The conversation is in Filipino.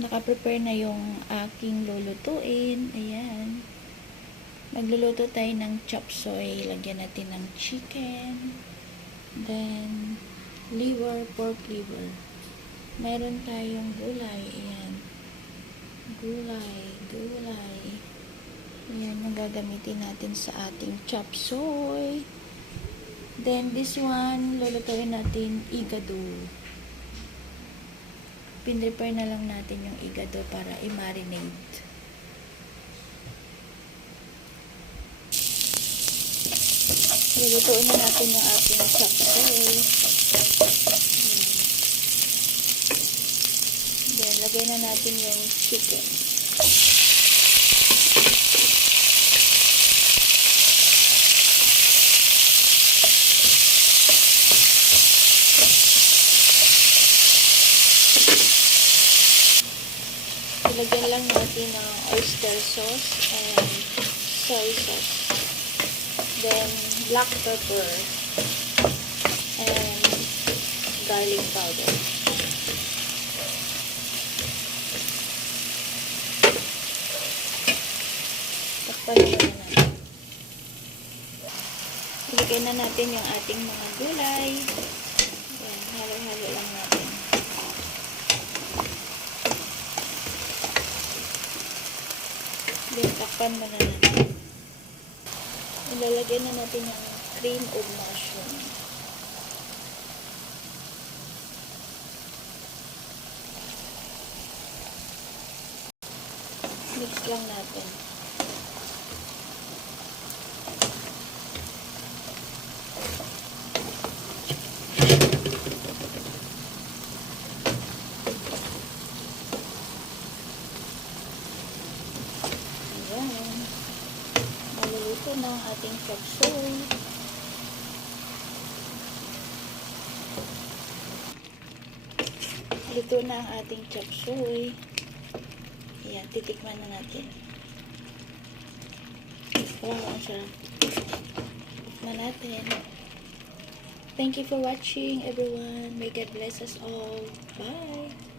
Naka-prepare na yung aking lulutuin. Ayan. Magluluto tayo ng chop suey. Lagyan natin ng chicken. Then, liver, pork liver. Meron tayong gulay. Ayan. Gulay. Ayan yung gagamitin natin sa ating chop suey. Then, this one, lulutuin natin igado. Pinrepare na lang natin yung igado para i-marinate. Lulutuin na natin yung ating chop suey. Then, lagay na natin yung chicken. Ilagyan lang natin ng oyster sauce and soy sauce. Then, black pepper and garlic powder. Takpan na natin. Ilagay na natin yung ating mga gulay. Ayan, halo-halo lang natin. Then, takpan mo na natin. Ilalagay na natin yung cream of mushroom. Mix lang natin. Ayan. Maluluto na ang ating chop suey. Luto na ang ating chop suey. Ayan, titikman na natin. Parang ang sarap. Tikman natin. Thank you for watching, everyone. May God bless us all. Bye!